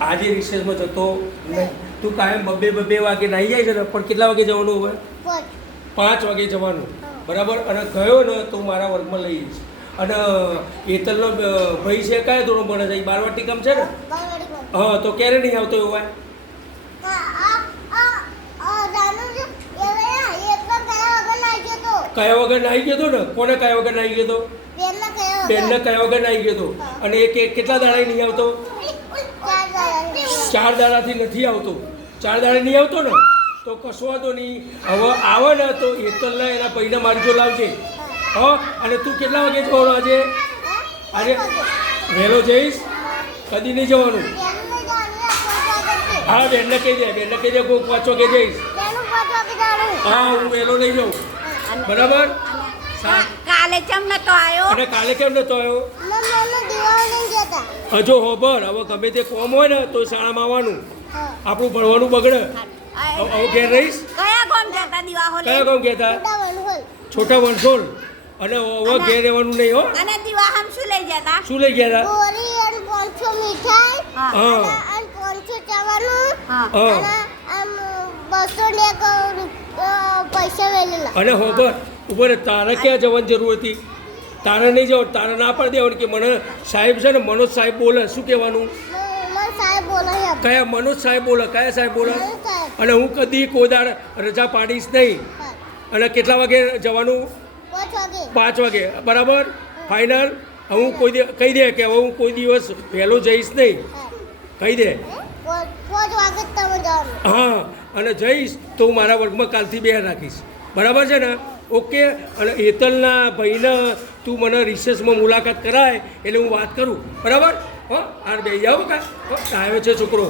આજે રિસેસમાં જતો નહીં. તું કાયમ બબે વાગે નાહી જાય છે ને, પણ કેટલા વાગે જવાનું હવે? 5 વાગે જવાનું, બરાબર. અને ગયો ને તો મારા વર્ગમાં લઈ જઈશ. અને એતલનો ભાઈ છે કયા ધોરણ ભણે છે? 12 ટીકમ છે ને? હા, તો ક્યારે નહીં આવતો એવો? કયા વગર નાહી ગયો હતો ને? કોને કયા વગર નાહી ગયો હતો? બેનને કયા વગર નાહી ગયો હતો. અને એ કેટલા દાડા નહીં આવતો? 4 દાડાથી નથી આવતો. 4 દાડા નહીં આવતો ને, તો કશો વાંધો નહીં. હવે આવે ને તો એતલને એના ભાઈને મારજો લાવજે. હા, અને તું કેટલા વાગે જવાનું આજે? આજે વહેલો જઈશ? કદી નહીં જવાનું? હા, બેનને કહી દે, કોઈ 5 વાગે જઈશ. હા, હું વહેલો નહીં જાઉં, બરાબર. કાલે કેમ નતો આવ્યો? અને કાલે કેમ નતો આવ્યો? હજો હોબર, હવે ગમે તે કોમ હોય ને તો શાળામાં આવવાનું. આપણું ભણવાનું બગડે. હવે ઘેર રહીશ. કયા ગામ જતા દિવાહોલે? કયા ગામ ગયા હતા? છોટા વણસોલ. અને હવે ઘેર રહેવાનું નહીં. હો. અને દિવાહમ શું લઈ જતા? શું લઈ ગયા હતા? બોરી અને 500 મીઠાઈ હા. અને 500 ચાવાનું હા. હા. અને આમ 200 ને પૈસા વેલેલા. અને હોબર ઉપર તારે ક્યાં જવાની જરૂર હતી? તારે નહીં જવાનું. તારે ના પાડી દેવાનું કે મને સાહેબ છે ને, મનોજ સાહેબ બોલે. શું કહેવાનું? મને સાહેબ બોલાય. કયા મનોજ સાહેબ બોલે? કયા સાહેબ બોલે? સાહેબ અને હું કદી કોદાળ રજા પાડીશ નહીં. અને કેટલા વાગે જવાનું? 5 વાગે. 5 વાગે, બરાબર. ફાઇનલ. હું કહી દે કે હવે હું કોઈ દિવસ વહેલો જઈશ નહીં. કહી દે. 5 વાગે તમે જવાનું. હા, અને જઈશ તો હું મારા વર્ગમાં કાલથી 2 રાખીશ, બરાબર છે ને? ઓકે. અને એતલના ભાઈને તું મને રિસેસમાં મુલાકાત કરાય એટલે હું વાત કરું, બરાબર? હા, આ બે જાઓ કા આવ્યો છે છોકરો.